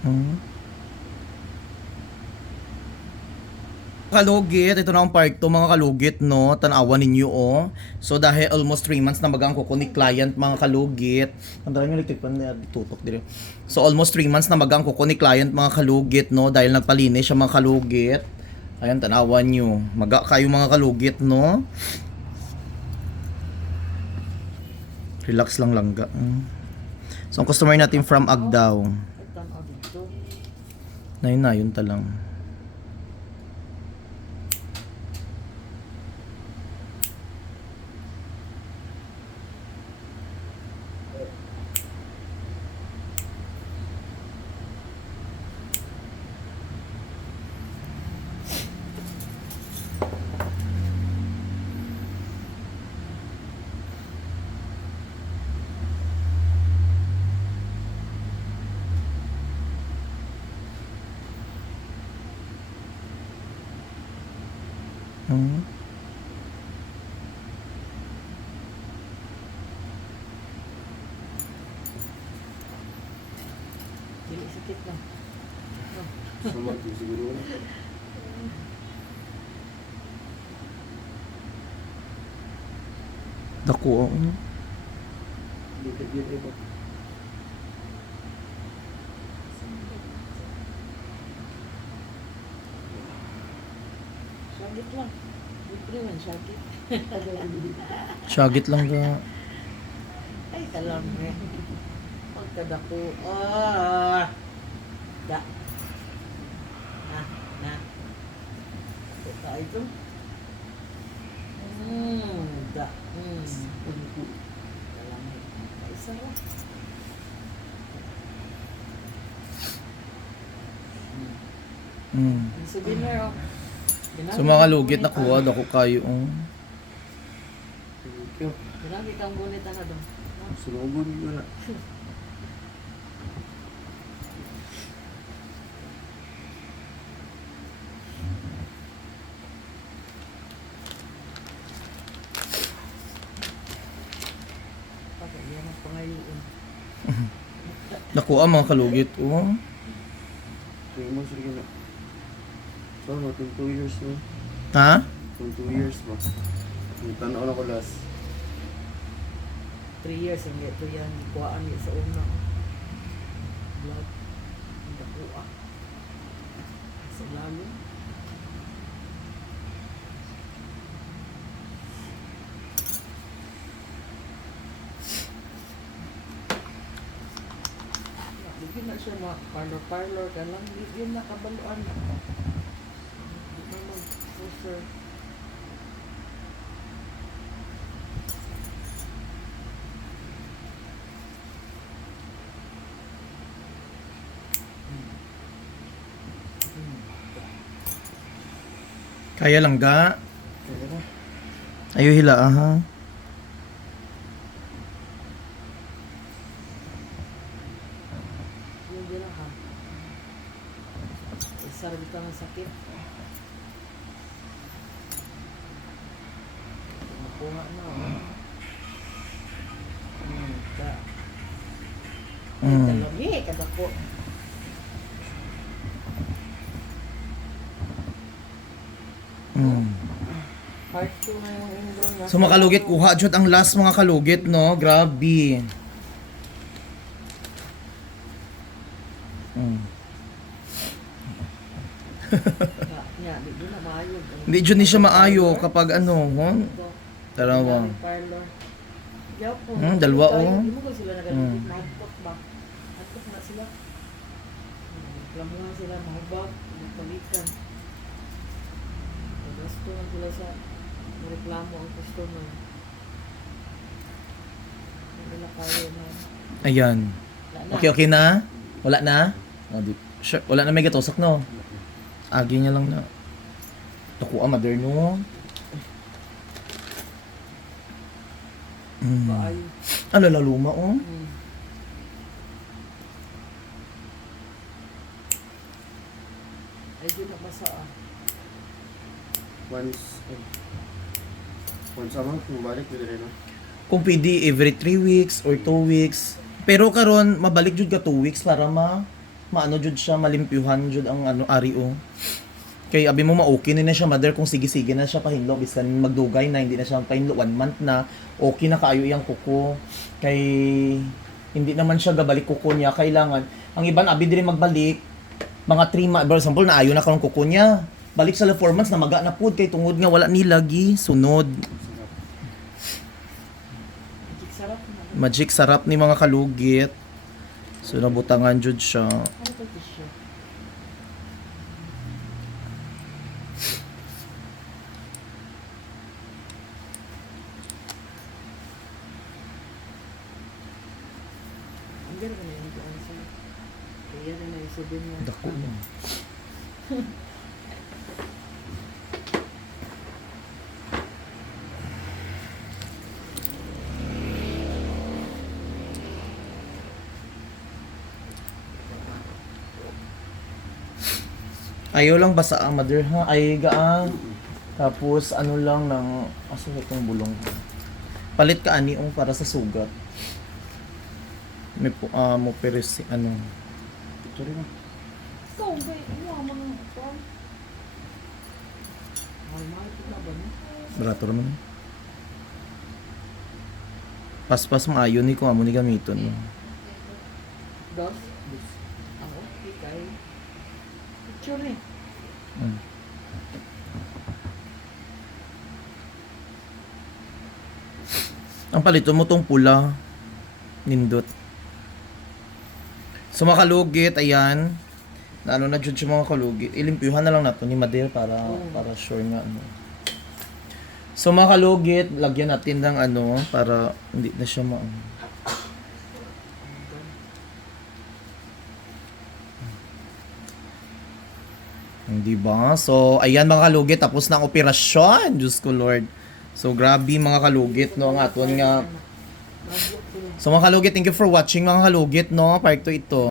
Hmm. Kalugit, ito na ang part 2 mga kalugit, no? Tanawan ninyo, oh. So, dahil almost 3 months na magang kuko ni client, mga kalugit. Ang dami yung electric pan na tutok dire. So, almost 3 months na magang kuko ni client, mga kalugit, no? Dahil nagpalinis siya, mga kalugit. Ayan, tanawan nyo. Maga kayo, mga kalugit, no? Relax lang langga. So, ang customer natin from Agdao. Na yun talang. Hmm. Dili sakit lang. Sama din siguro. Dako, oh. Dikit-dikit iba. Sakit lang. Libre man sakit. Syagit lang ga. Ay, talam eh. Pagkadako. Da. Na. Ito tayo ito. Da. Talam eh. Isa lang. Hmm. Ang souvenir, oh. So, mga kalugit, nakuha dako kayo, oh. Thank you. Ginamit ang gunit na doon. Sunugod ko na. Pagka yan ang pangayon. Nakuha mga kalugit, oh. Tingin mo, sige na. So, natin 2 years na. Ha? 2 years ba? Yung tanaw na ko last. 3 years ang ito yan. Ikuhaan niya sa una. Blood. Ang dakuha. Sa lalo. Hindi na siya parlor ka lang. Hindi na kabaluan. Hindi na mag-poster. Kaya lang ga. Kaya na. Ayo hila, ha? Hindi na ha. Sarap ka ng sakit. Nakuha na. Da. Ay, talami. Kada po. Part 2 na yung indro na. So, mga kalugit, kuha jud ang last mga kalugit, no? Grabe. Nya, di na maayog. Hindi jud ni siya maayo kapag ano, hon? Dalawa. Parlor. Yapo. Dalawa, oh. Hindi mo ko sila nagalugit. Mahagpot ba? Mahagpot na sila. Reklamuhan sila, mahubag, magpalikan. Gusto na sila sa reklamo ang customer. Hindi nila kaya na. Ayan. Wala na. Okay na? Wala na? Oh, sure. Wala na may gatusok, no? Agi niya lang na. Nakuha, mother, no? Paayo. Ano, laluma, oh? Ay, di na basa ah. Once a month, mabalik ko rin na. Kung pwede, every 3 weeks or 2 weeks. Pero karon mabalik jud ka 2 weeks para maano jud siya, malimpyuhan jud ang ano ari o. Kay abi mo ma-okay na siya mother kung sige-sige na siya pahinlo bisan magdugay na hindi na siya pahinlo 1 month na okay na kaayo iyang kuko. Kay hindi naman siya gabalik kuko niya kailangan ang iban abi diri magbalik mga 3 months for example naayo na karon kuko niya. Balik sa 4 months na maga na pud kay tungod nga wala ni lagi sunod. Sarap na. Magic sarap ni mga kalugit. So nabutangan jud siya. Ano to tissue? Ang ganda na yung ito ang sarap. Kaya na yung souvenir. Dako mo. Ayaw lang basa ang mother ha. Ay gaan. Tapos ano lang ng aso itong bulong. Palit ka ani para sa sugat. May mo peres ano. Sorry na. Ikaw, ba? Ano mo nang ito? Mahal-mahal ko na ba niya? Barato naman. Paspas maayo ni kung amo ni gamiton no. Dos? Ako, ikay. Picture eh. Ang palito mo tong pula. Nindot. So mga kalugit, ayan. Na ano na jud siya mga kalugit. Ilimpyuhan na lang nato ni Mader para sure nga ano. So mga kalugit, lagyan natin ng ano para hindi na siya Hindi ba? So, ayan mga kalugit, tapos na ang operasyon. Diyos ko Lord. So, grabe mga kalugit, no? Ang aton nga. So, mga kalugit, thank you for watching mga kalugit, no? Part 2 ito.